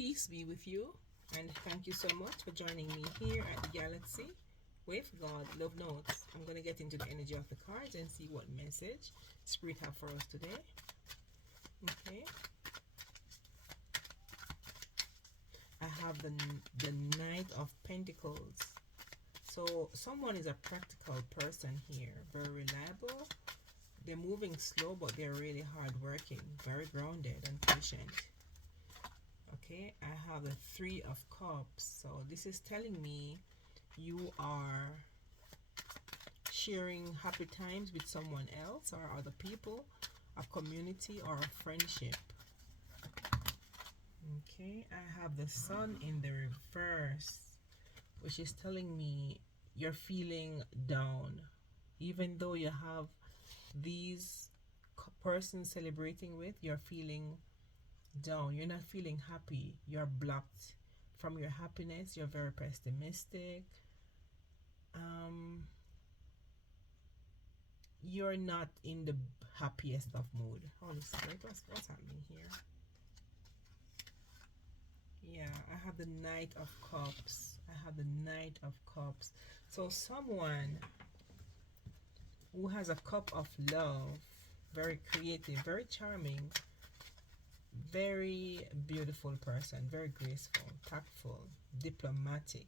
Peace be with you, and thank you so much for joining me here at the Galaxy with God Love Notes. I'm going to get into the energy of the cards and see what message Spirit have for us today. Okay. I have the Knight of Pentacles. So someone is a practical person here, very reliable. They're moving slow, but they're really hardworking, very grounded and patient. Okay, I have the Three of Cups. So this is telling me you are sharing happy times with someone else or other people, a community or a friendship. Okay, I have the Sun in the reverse, which is telling me you're feeling down. Even though you have these persons celebrating with, you're feeling down. You're not feeling happy. You're blocked from your happiness. You're very pessimistic. You're not in the happiest of mood. Holy Spirit, what's happening here? Yeah, I have the Knight of Cups. I have the Knight of Cups. So someone who has a cup of love, very creative, very charming, very beautiful person, very graceful, tactful, diplomatic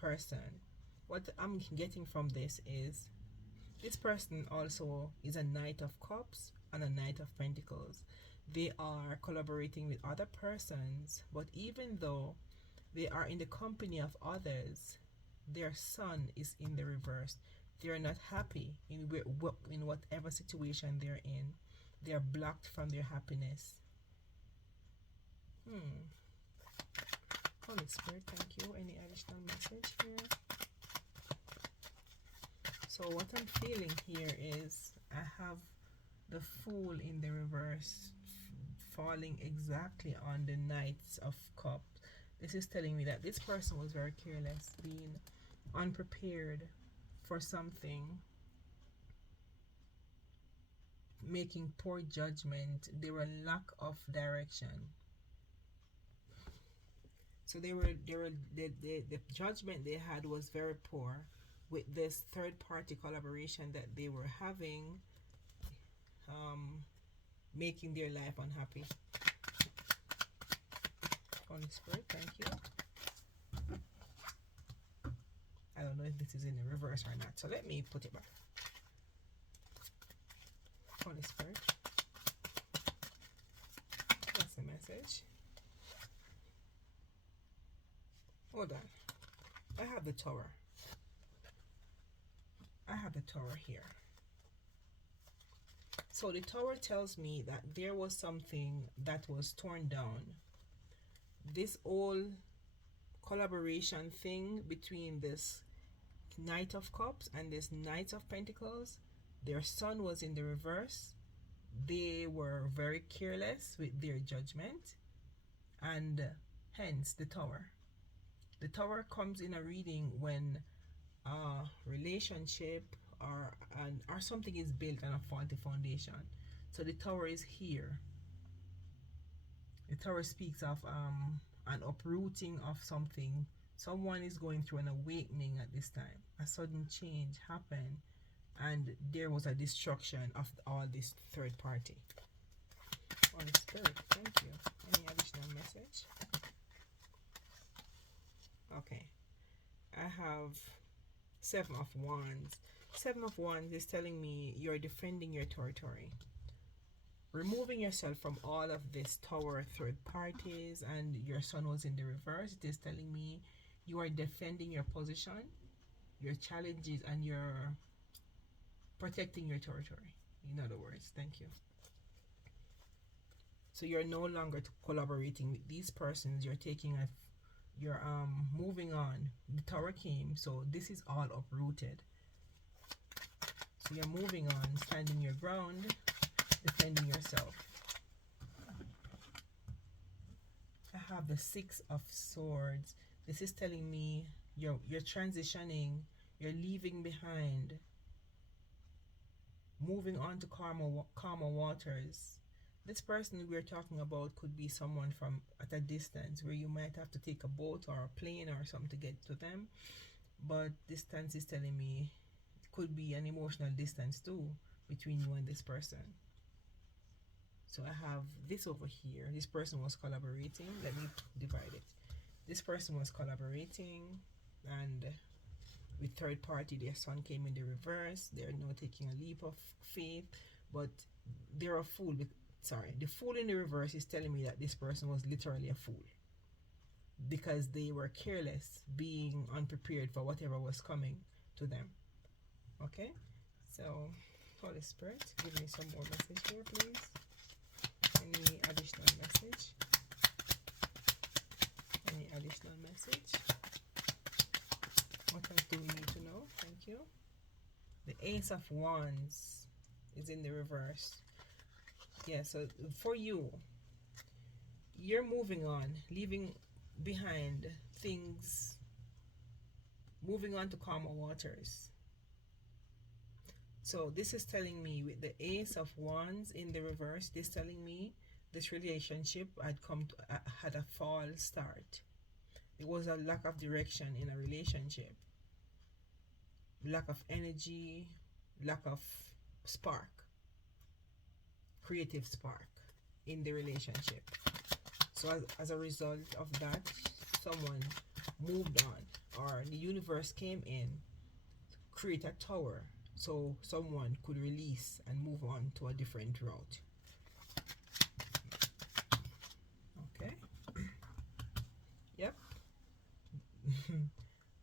person. What I'm getting from this person also is a Knight of Cups and a Knight of Pentacles. They are collaborating with other persons, but even though they are in the company of others, their sun is in the reverse. They are not happy in whatever situation they're in. They are blocked from their happiness. Holy Spirit, thank you. Any additional message here? So what I'm feeling here is I have the Fool in the reverse falling exactly on the Knights of Cups. This is telling me that this person was very careless, being unprepared for something, making poor judgment. They were lack of direction. So the judgment they had was very poor with this third party collaboration that they were having, making their life unhappy. Holy Spirit, thank you. I don't know if this is in the reverse or not, so let me put it back. Holy Spirit, that's the message. Hold on. I have the Tower. I have the Tower here. So the Tower tells me that there was something that was torn down. This whole collaboration thing between this Knight of Cups and this Knight of Pentacles, their sun was in the reverse. They were very careless with their judgment, and hence the Tower. The Tower comes in a reading when a relationship or something is built on a faulty foundation. So the Tower is here. The Tower speaks of an uprooting of something. Someone is going through an awakening at this time. A sudden change happened, and there was a destruction of all this third party. Holy Spirit, thank you. Any additional message? Okay. I have Seven of Wands. Seven of Wands is telling me you're defending your territory, removing yourself from all of this Tower third parties, and your sun was in the reverse. It is telling me you are defending your position, your challenges, and you're protecting your territory. In other words, thank you. So you're no longer collaborating with these persons. You're moving on. The Tower came, so this is all uprooted. So you're moving on, standing your ground, defending yourself. I have the Six of Swords. This is telling me you're transitioning, you're leaving behind, moving on to calmer waters. This person we're talking about could be someone from at a distance where you might have to take a boat or a plane or something to get to them. But distance is telling me it could be an emotional distance too between you and this person. So I have this over here. This person was collaborating. Let me divide it. This person was collaborating, and with third party, their son came in the reverse. They're now taking a leap of faith, but they're a fool. Sorry, the fool in the reverse is telling me that this person was literally a fool because they were careless, being unprepared for whatever was coming to them. Okay, so Holy Spirit, give me some more message here, please. Any additional message? Any additional message? What else do we need to know? Thank you. The Ace of Wands is in the reverse. Yeah, so for you, you're moving on, leaving behind things, moving on to calmer waters. So this is telling me with the Ace of Wands in the reverse, this telling me this relationship had a false start. It was a lack of direction in a relationship, lack of energy, lack of spark, creative spark in the relationship. So as a result of that, someone moved on, or the universe came in, create a tower, so someone could release and move on to a different route. Okay. Yep.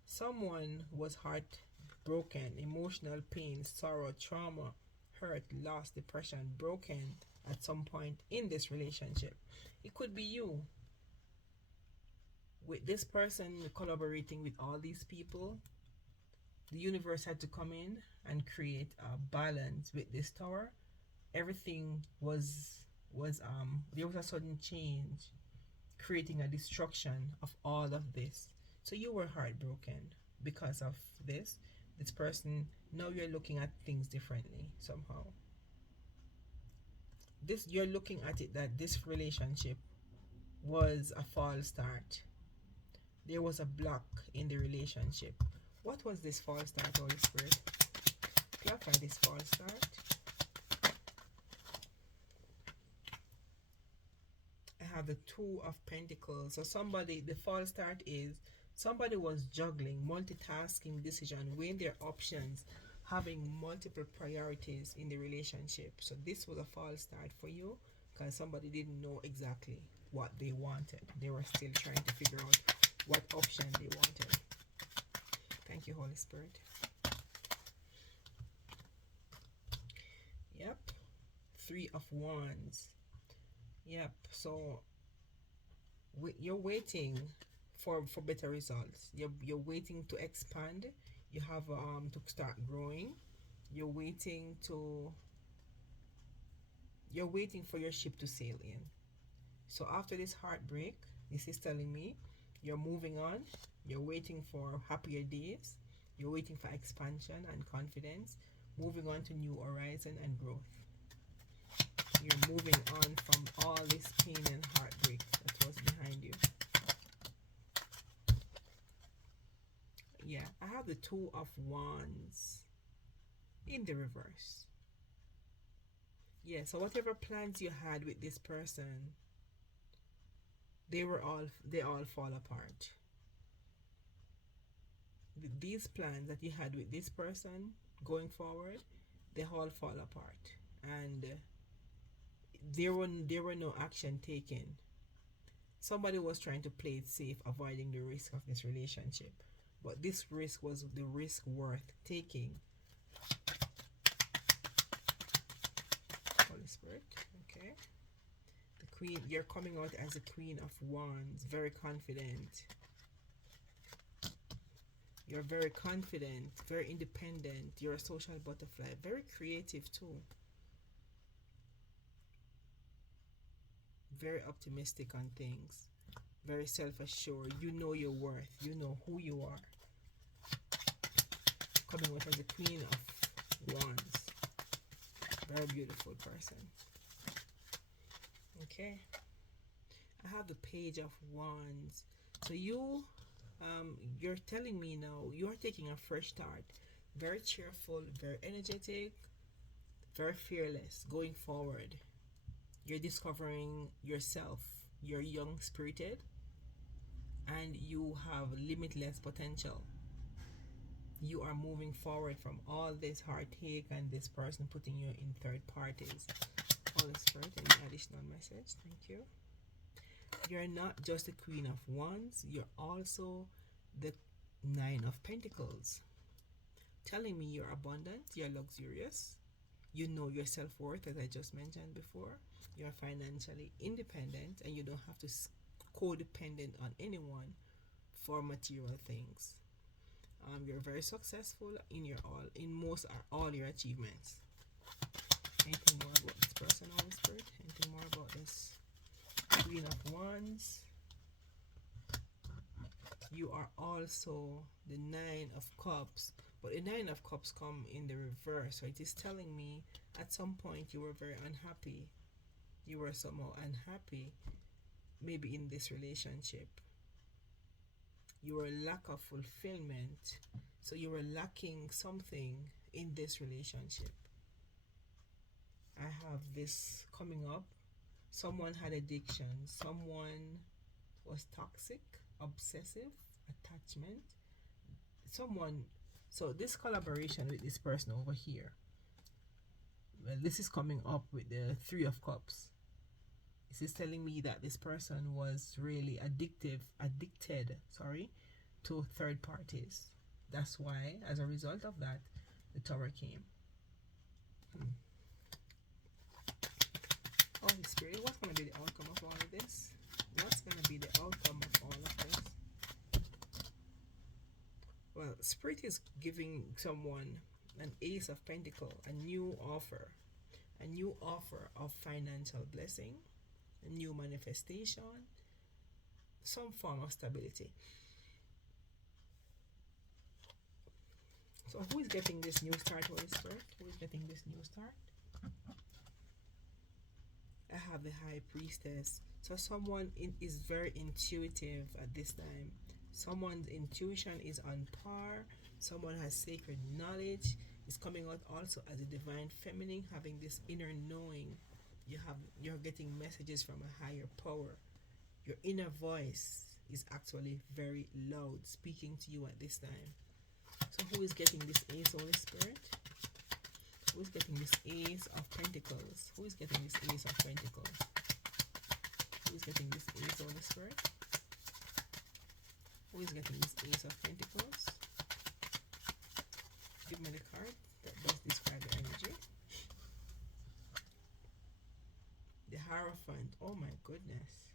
Someone was heartbroken, emotional pain, sorrow, trauma, hurt, loss, depression, broken at some point in this relationship. It could be you. With this person collaborating with all these people, the universe had to come in and create a balance with this tower. Everything was there was a sudden change, creating a destruction of all of this. So you were heartbroken because of this. This person, now you're looking at things differently somehow. This, you're looking at it that this relationship was a false start. There was a block in the relationship. What was this false start, Holy Spirit? Clarify this false start. I have the Two of Pentacles. So somebody, the false start is somebody was juggling, multitasking decision, weighing their options, having multiple priorities in the relationship. So this was a false start for you because somebody didn't know exactly what they wanted. They were still trying to figure out what option they wanted. Thank you, Holy Spirit. Yep. Three of Wands. Yep. So you're waiting for better results. You're waiting to expand. You have to start growing. You're waiting for your ship to sail in. So after this heartbreak, this is telling me you're moving on. You're waiting for happier days. You're waiting for expansion and confidence. Moving on to new horizon and growth. You're moving on from all this pain and heartbreak that was behind you. Yeah, I have the Two of Wands in the reverse. Yeah, so whatever plans you had with this person, they all fall apart. These plans that you had with this person going forward, they all fall apart, and there were no action taken. Somebody was trying to play it safe, avoiding the risk of this relationship, but this risk was the risk worth taking. Holy Spirit. Okay. The Queen, you're coming out as a Queen of Wands, very confident. You're very confident, very independent. You're a social butterfly, very creative too. Very optimistic on things, very self-assured. You know your worth, you know who you are. Coming out as a Queen of Wands. Very beautiful person. Okay, I have the Page of Wands. So you're telling me now you're taking a fresh start. Very cheerful, very energetic, very fearless going forward. You're discovering yourself. You're young spirited and you have limitless potential. You are moving forward from all this heartache and this person putting you in third parties. Holy Spirit, any additional message? Thank you. You're not just the Queen of Wands, you're also the Nine of Pentacles. Telling me you're abundant, you're luxurious, you know your self worth, as I just mentioned before, you're financially independent, and you don't have to codependent on anyone for material things. You're very successful in most or all your achievements. Anything more about this person, Holy Spirit? Anything more about this Queen of Wands? You are also the Nine of Cups, but the Nine of Cups come in the reverse. So it is telling me at some point you were very unhappy. You were somehow unhappy, maybe in this relationship. You were lack of fulfillment. So you were lacking something in this relationship. I have this coming up. Someone had addiction. Someone was toxic, obsessive, attachment. Someone, so this collaboration with this person over here, well, this is coming up with the Three of Cups. This is telling me that this person was really addicted, to third parties. That's why, as a result of that, the Tower came. Holy Spirit, what's going to be the outcome of all of this? What's going to be the outcome of all of this? Well, Spirit is giving someone an Ace of Pentacles, a new offer of financial blessing, a new manifestation, some form of stability. So who is getting this new start, Holy Spirit? Who is getting this new start? I have the High Priestess. So someone is very intuitive at this time. Someone's intuition is on par. Someone has sacred knowledge. Is coming out also as a divine feminine, having this inner knowing. You're getting messages from a higher power. Your inner voice is actually very loud, speaking to you at this time. So who is getting this Ace, Holy Spirit? Who is getting this Ace of Pentacles? Who is getting this Ace of Pentacles? Who is getting this Ace, Holy Spirit? Who is getting this Ace of Pentacles? Give me the card that does describe the energy. The Hierophant. Oh my goodness.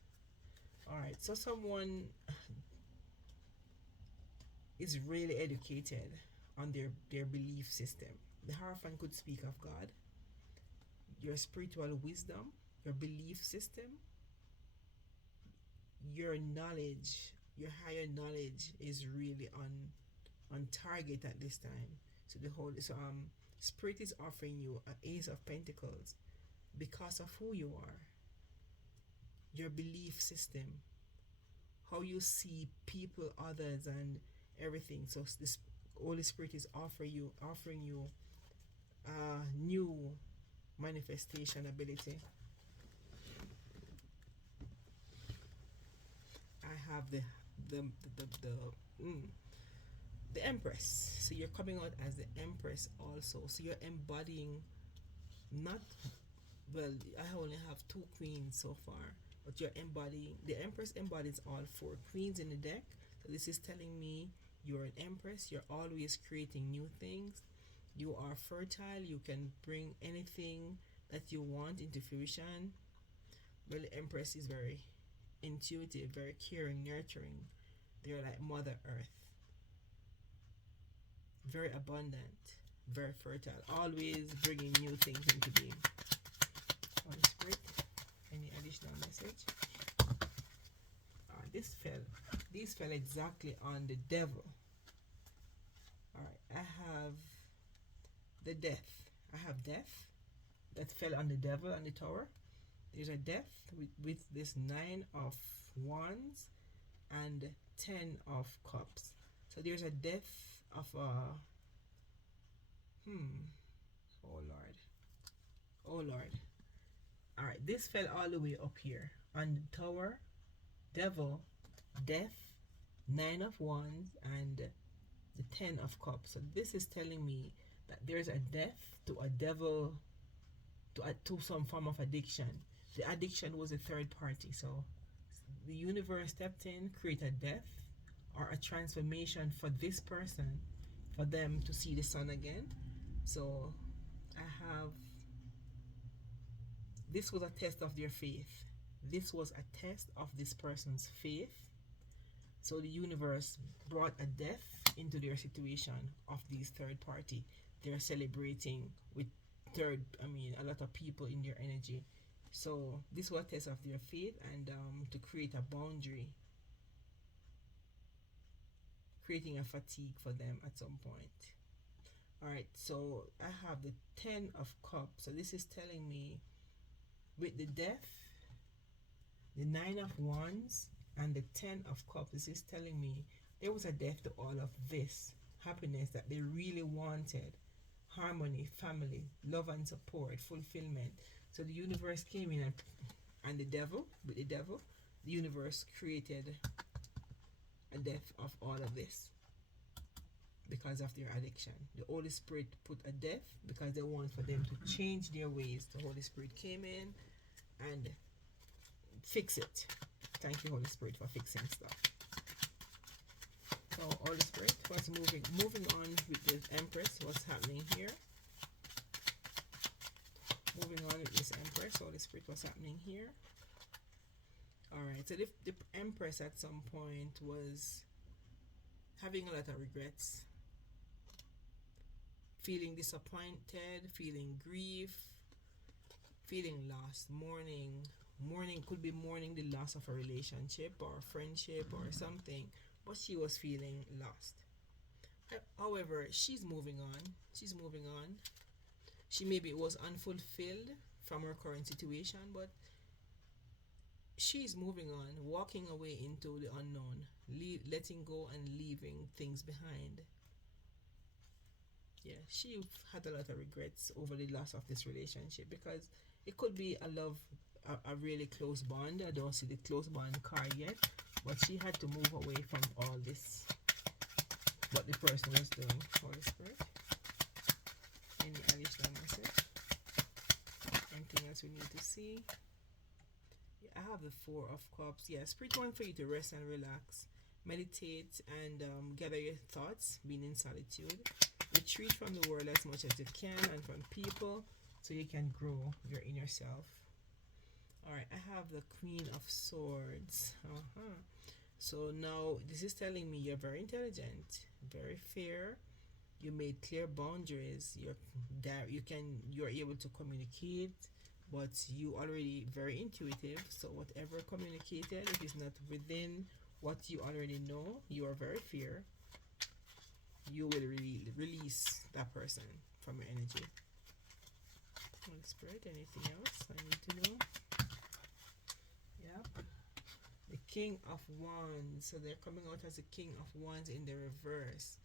Alright, so someone is really educated on their belief system. The Hierophant could speak of God, your spiritual wisdom, your belief system, your knowledge, your higher knowledge is really on target at this time. So Spirit is offering you an Ace of Pentacles because of who you are, your belief system, how you see people, others, and everything. So this Holy Spirit is offering you new manifestation ability. I have the Empress. So you're coming out as the Empress also. So you're embodying not, well, I only have two queens so far, but you're embodying, the Empress embodies all four queens in the deck. So this is telling me you're an Empress. You're always creating new things. You are fertile. You can bring anything that you want into fruition. Well, the Empress is very intuitive, very caring, nurturing. They're like Mother Earth. Very abundant, very fertile. Always bringing new things into being. Holy Spirit, any additional message? This fell exactly on the Devil. Alright, I have the Death. I have Death that fell on the Devil on the Tower. There's a death with this 9 of Wands and 10 of Cups. So there's a death of a oh Lord, oh Lord. All right, this fell all the way up here on the Tower, Devil, Death, 9 of Wands, and the 10 of Cups. So this is telling me that there's a death to a devil, to some form of addiction. The addiction was a third party. So the universe stepped in, created death or a transformation for this person, for them to see the sun again. So I have, this was a test of their faith. This was a test of this person's faith. So the universe brought a death into their situation of these third party. They're celebrating with a lot of people in their energy. So this was a test of their faith, and to create a boundary, creating a fatigue for them at some point. All right, so I have the 10 of Cups. So this is telling me with the death, the 9 of Wands, and the 10 of Cups, this is telling me there was a death to all of this happiness that they really wanted. Harmony, family, love and support, fulfillment. So the universe came in, and the devil, with the devil, the universe created a death of all of this because of their addiction. The Holy Spirit put a death because they want for them to change their ways. The Holy Spirit came in and fix it. Thank you, Holy Spirit, for fixing stuff. So Holy Spirit was moving on with the Empress. What's happening here? Moving on with this Empress. Holy Spirit, what's happening here? Alright, so the Empress at some point was having a lot of regrets, feeling disappointed, feeling grief, feeling lost, mourning, could be mourning the loss of a relationship or a friendship or something, but she was feeling lost. However, she's moving on. She maybe was unfulfilled from her current situation, but she's moving on, walking away into the unknown, letting go and leaving things behind. Yeah, she had a lot of regrets over the loss of this relationship, because it could be a love, a really close bond. I don't see the close bond card yet, but she had to move away from all this, what the person was doing. Holy Spirit, any additional message? Anything else we need to see? Yeah, I have the 4 of Cups. Yeah, Spirit wants for you to rest and relax, meditate, and gather your thoughts, being in solitude. Retreat from the world as much as you can and from people, so you can grow your inner self. Alright, I have the Queen of Swords. So now this is telling me you're very intelligent, very fair. You made clear boundaries. You're able to communicate, but you already very intuitive. So whatever communicated, if it's not within what you already know, you are very fair. You will release that person from your energy. Holy Spirit, anything else I need to know? Yep. The King of Wands. So they're coming out as the King of Wands in the reverse.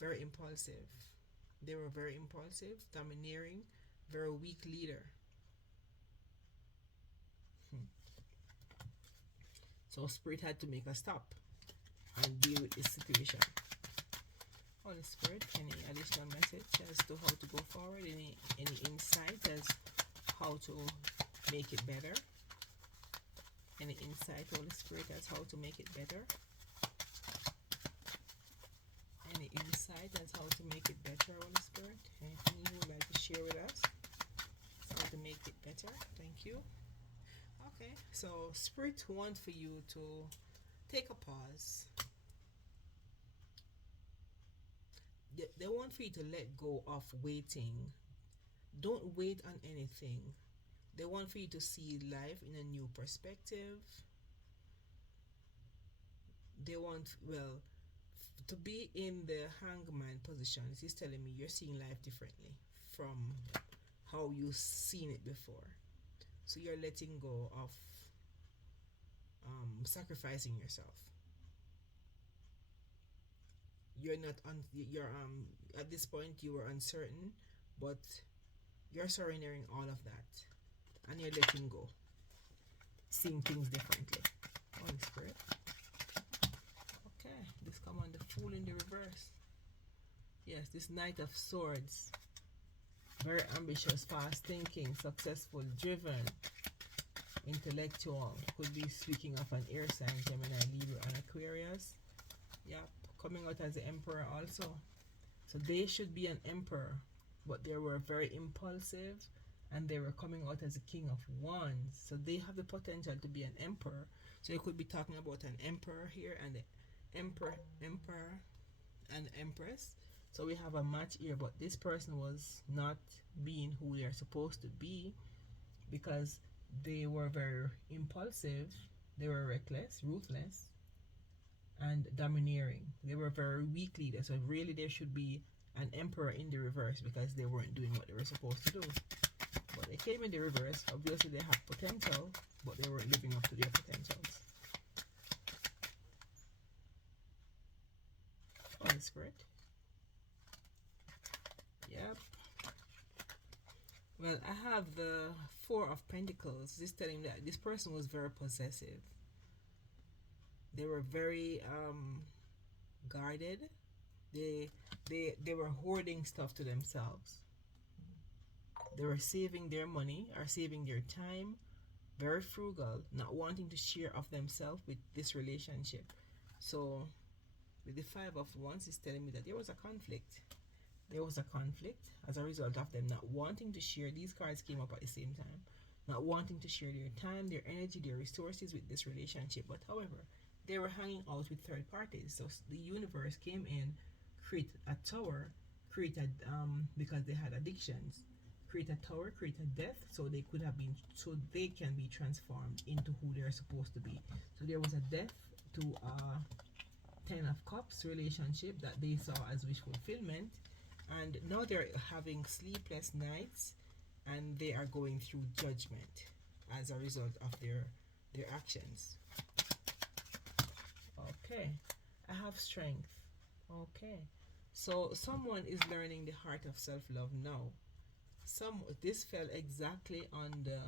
Very impulsive. They were very impulsive, domineering, very weak leader. So Spirit had to make a stop and deal with this situation. Holy Spirit, any additional message as to how to go forward? Any insight as how to make it better? Any insight, Holy Spirit, as how to make it better? Any insight as how to make it better, Holy Spirit? Anything you would like to share with us? How to make it better? Thank you. Okay, so Spirit wants for you to take a pause. They want for you to let go of waiting. Don't wait on anything. They want for you to see life in a new perspective. They want, to be in the hangman position. This is telling me you're seeing life differently from how you've seen it before. So you're letting go of sacrificing yourself. You're not on. You're at this point you were uncertain, but you're surrendering all of that, and you're letting go, seeing things differently. Holy Spirit. Okay, this come on the Fool in the reverse. Yes, this Knight of Swords. Very ambitious, fast thinking, successful, driven, intellectual. Could be speaking of an air sign, Gemini, Libra, and Aquarius. Yep, coming out as the Emperor also. So they should be an Emperor, but they were very impulsive, and they were coming out as a King of Wands. So they have the potential to be an Emperor. So you could be talking about an Emperor here, and the Emperor, and Empress. So we have a match here, but this person was not being who they are supposed to be, because they were very impulsive, they were reckless, ruthless, and domineering. They were very weak leaders. So really there should be an Emperor in the reverse, because they weren't doing what they were supposed to do. But they came in the reverse. Obviously they have potential, but they weren't living up to their potentials. Holy Spirit. Yep. Well, I have the Four of Pentacles. This telling me that this person was very possessive. They were very guarded. They were hoarding stuff to themselves. They were saving their money or saving their time. Very frugal, not wanting to share of themselves with this relationship. So with the Five of Wands, is telling me that there was a conflict. There was a conflict as a result of them not wanting to share. These cards came up at the same time. Not wanting to share their time, their energy, their resources with this relationship. But however, they were hanging out with third parties. So the universe came in, create a tower, created because they had addictions, create a tower, create a death, so they could have been, so they can be transformed into who they're supposed to be. So there was a death to a Ten of Cups relationship that they saw as wish fulfillment, and now they're having sleepless nights, and they are going through judgment as a result of their actions. Okay, I have Strength. Okay, so someone is learning the heart of self-love now. This fell exactly on the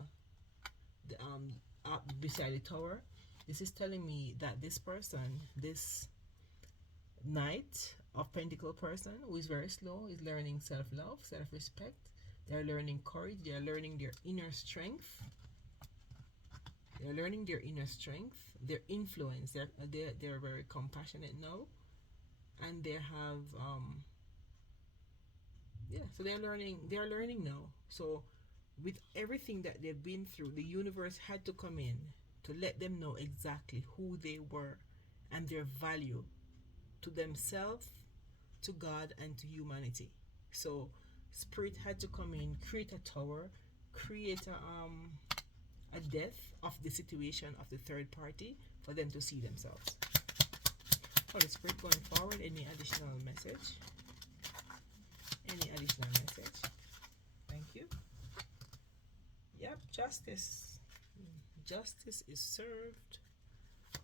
up beside the tower. This is telling me that this person, this Knight of Pentacle person, who is very slow, is learning self-love, self-respect. They're learning courage. They're learning their inner strength. They're learning their inner strength, their influence. They're very compassionate now, and they have so they're learning now. So with everything that they've been through, the universe had to come in to let them know exactly who they were and their value to themselves, to God, and to humanity. So Spirit had to come in, create a tower, create a death of the situation of the third party for them to see themselves. Holy Spirit, going forward, any additional message? Any additional message? Thank you. Yep, justice. Justice is served.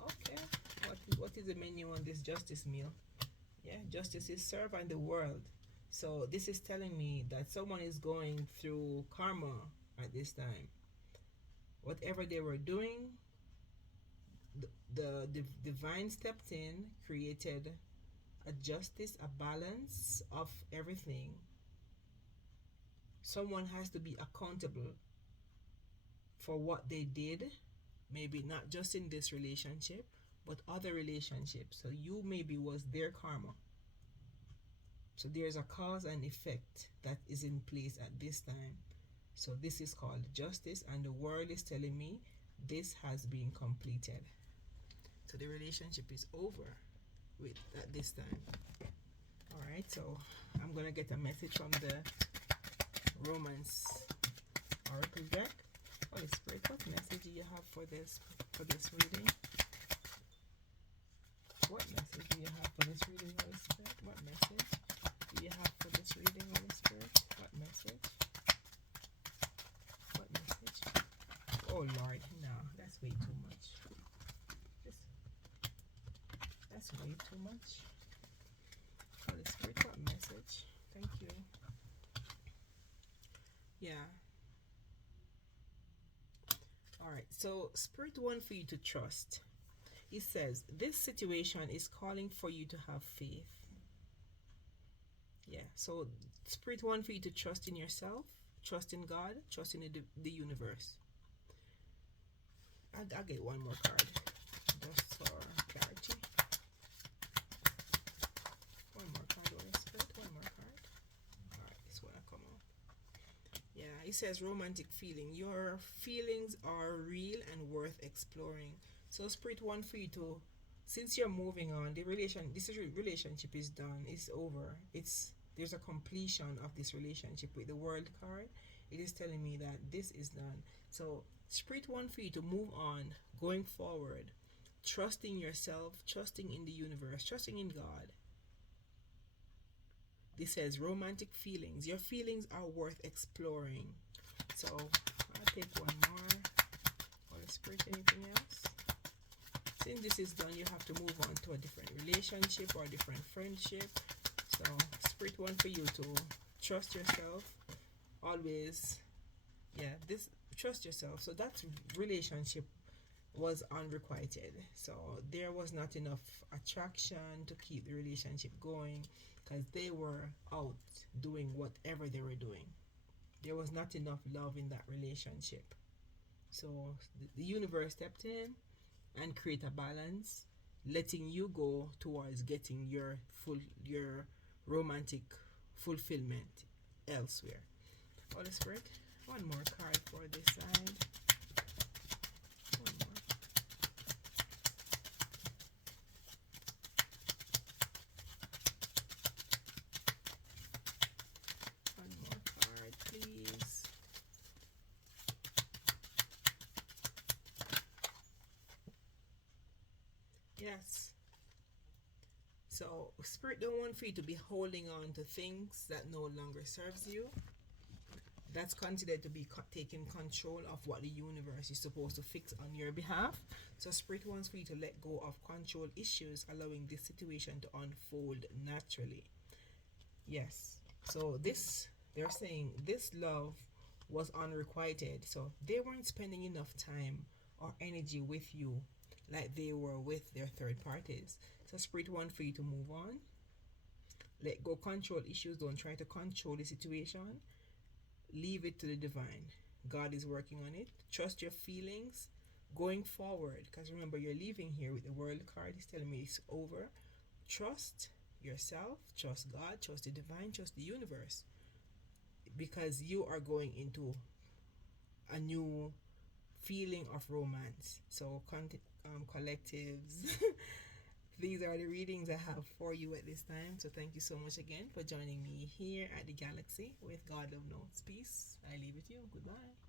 Okay. What is the menu on this justice meal? Yeah, justice is served in the world. So this is telling me that someone is going through karma at this time. Whatever they were doing, the divine stepped in, created a justice, a balance of everything. Someone has to be accountable for what they did, maybe not just in this relationship, but other relationships. So you maybe was their karma. So there's a cause and effect that is in place at this time. So this is called justice, and the world is telling me this has been completed. So the relationship is over with at this time. Alright, so I'm gonna get a message from the Romance Oracle deck. Holy Spirit, what message do you have for this reading? What message do you have for this reading, Holy Spirit? What message do you have for this reading, Holy Spirit? What message? What message? Oh Lord, no, that's way too much. Just, that's way too much. Holy Spirit, what message? Thank you. Yeah. All right. So Spirit want for you to trust. It says this situation is calling for you to have faith. Yeah. So Spirit want for you to trust in yourself, trust in God, trust in the universe. I'll get one more card just for clarity. One more card, Holy Spirit. One more card. All right, this one will come out. Yeah, it says romantic feeling. Your feelings are real and worth exploring. So Spirit want for you to, since you're moving on, this relationship is done. It's over. There's a completion of this relationship with the World card. It is telling me that this is done. So Spirit want for you to move on, going forward, trusting yourself, trusting in the universe, trusting in God. This says romantic feelings. Your feelings are worth exploring. So I'll take one more. Holy Spirit, anything else? Since this is done, you have to move on to a different relationship or a different friendship. So Spirit want for you to trust yourself. Always, yeah, this trust yourself. So that relationship was unrequited. So there was not enough attraction to keep the relationship going because they were out doing whatever they were doing. There was not enough love in that relationship. So the universe stepped in and create a balance, letting you go towards getting your romantic fulfillment elsewhere. Holy Spirit, one more card for this side. One more. One more card, please. Yes. So Spirit don't want for you to be holding on to things that no longer serves you. That's considered to be taking control of what the universe is supposed to fix on your behalf. So Spirit wants for you to let go of control issues, allowing this situation to unfold naturally. Yes. So they're saying this love was unrequited. So they weren't spending enough time or energy with you like they were with their third parties. So Spirit wants for you to move on. Let go control issues. Don't try to control the situation. Leave it to the divine. God is working on it. Trust your feelings going forward. Because remember, you're leaving here with the World card. He's telling me it's over. Trust yourself, trust God, trust the divine, trust the universe. Because you are going into a new feeling of romance. So, collectives. These are the readings I have for you at this time. So thank you so much again for joining me here at the Galaxy with God Love Notes. Peace. I leave with you. Goodbye.